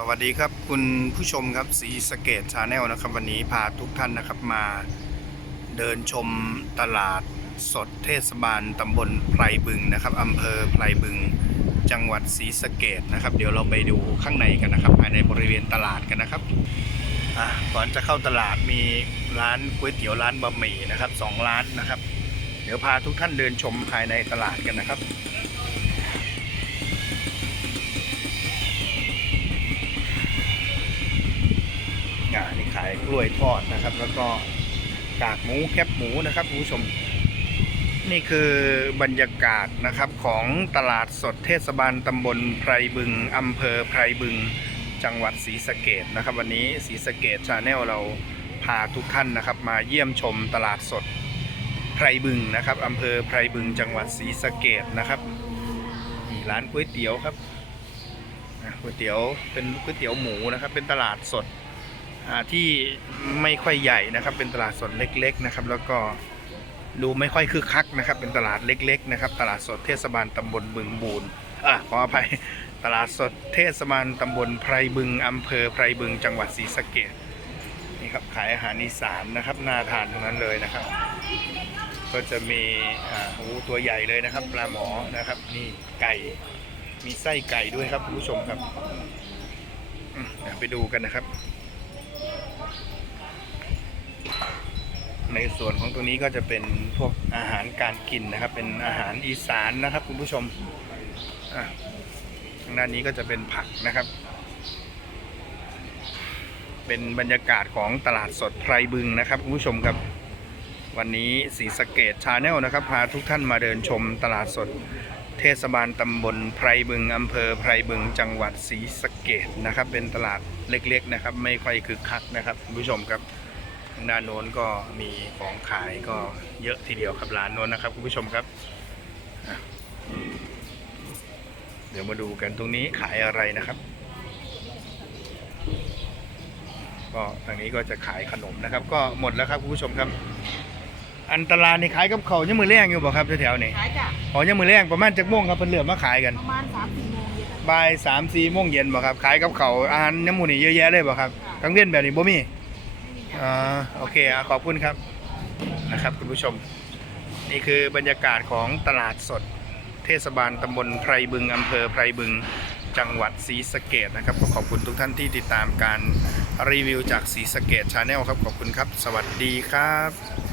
สวัสดีครับคุณผู้ชมครับสีสเกตชาแนลนะครับ วันนี้พาทุกท่านนะครับมาเดินชมตลาดสดเทศบาลตำบลไพรบึงนะครับอำเภอไพรบึง จังหวัดศรีสะเกดนะครับ เดี๋ยวเราไปดูข้างในกันนะครับ ภายในบริเวณตลาดกันนะครับอะก่อนจะเข้าตลาดมีร้านก๋วยเตี๋ยวร้านบะหมี่นะครับสองร้านนะครับ เดี๋ยวพาทุกท่านเดินชมภายในตลาดกันนะครับ ขายกล้วยทอดนะครับ แล้วก็กากหมูแคบหมูนะครับคุณผู้ชม นี่คือบรรยากาศนะครับของตลาดสดเทศบาลตำบลไพรบึงอำเภอไพรบึง จังหวัดศรีสะเกดนะครับ วันนี้ศรีสะเกดชาแนลเราพาทุกท่านนะครับมาเยี่ยมชมตลาดสดไพรบึงนะครับอำเภอไพรบึงจังหวัดศรีสะเกดนะครับมีร้านก๋วยเตี๋ยวครับก๋วยเตี๋ยวเป็นก๋วยเตี๋ยวหมูนะครับ เป็นตลาดสด ที่ไม่ค่อยใหญ่นะครับ เป็นตลาดสดเล็กๆนะครับ แล้วก็ดูไม่ค่อยคึกคักนะครับ เป็นตลาดเล็ก ๆ นะครับ ตลาดสดเทศบาลตำบลบึงบูนอะขออภัยตลาดสดเทศบาลตำบลไพรบึงอำเภอไพรบึงจังหวัดศรีสะเกษนี่ครับขายอาหารอีสานนะครับน่าทานทั้งนั้นเลยนะครับ ก็จะมีอ่าโอ้ตัวใหญ่เลยนะครับ ปลาหมอนะครับนี่ไก่มีไส้ไก่ด้วยครับคุณผู้ชมครับไปดูกันนะครับ ในส่วนของตรงนี้ก็จะเป็นพวกอาหารการกินนะครับ เป็นอาหารอีสานนะครับ คุณผู้ชมทางด้านนี้ก็จะเป็นผักนะครับ เป็นบรรยากาศของตลาดสดไพรบึงนะครับคุณผู้ชมครับวันนี้สีสเกตชาแนลนะครับ พาทุกท่านมาเดินชมตลาดสดเทศบาลตำบลไพรบึงอำเภอไพรบึงจังหวัดศรีสะเกดนะครับ เป็นตลาดเล็กๆนะครับ ไม่ค่อยคึกคักนะครับคุณผู้ชมครับ ทางด้านโน้นก็มีของขายก็เยอะทีเดียวครับร้านโน้นนะครับคุณผู้ชมครับอะเดี๋ยวมาดูกันตรงนี้ขายอะไรนะครับ ก็ทางนี้ก็จะขายขนมนะครับ ก็หมดแล้วครับคุณผู้ชมครับ อันตรายนี่ขายกับเขาวยังมือแรงอยู่บ่ครับแถวๆนี้ขายจ้ะอ๋อยังมือแรงประมาณจักโมงครับเพิ่นเหลือมาขายกันประมาณสามสี่โมงเย็นอะบ่ายสามสี่โมงเย็นบ่ครับขายกับเขาวอาหารยังหมูนี่เยอะแยะเลยบ่ครับกลางเวียนแบบนี้บ่มี อ่าโอเคอะขอบคุณครับนะครับคุณผู้ชม นี่คือบรรยากาศของตลาดสด เทศบาลตำบลไพรบึงอำเภอไพรบึงจังหวัดศรีสะเกดนะครับก็ขอบคุณทุกท่านที่ติดตามการรีวิวจากศรีสะเกดชาแนลครับขอบคุณครับ สวัสดีครับ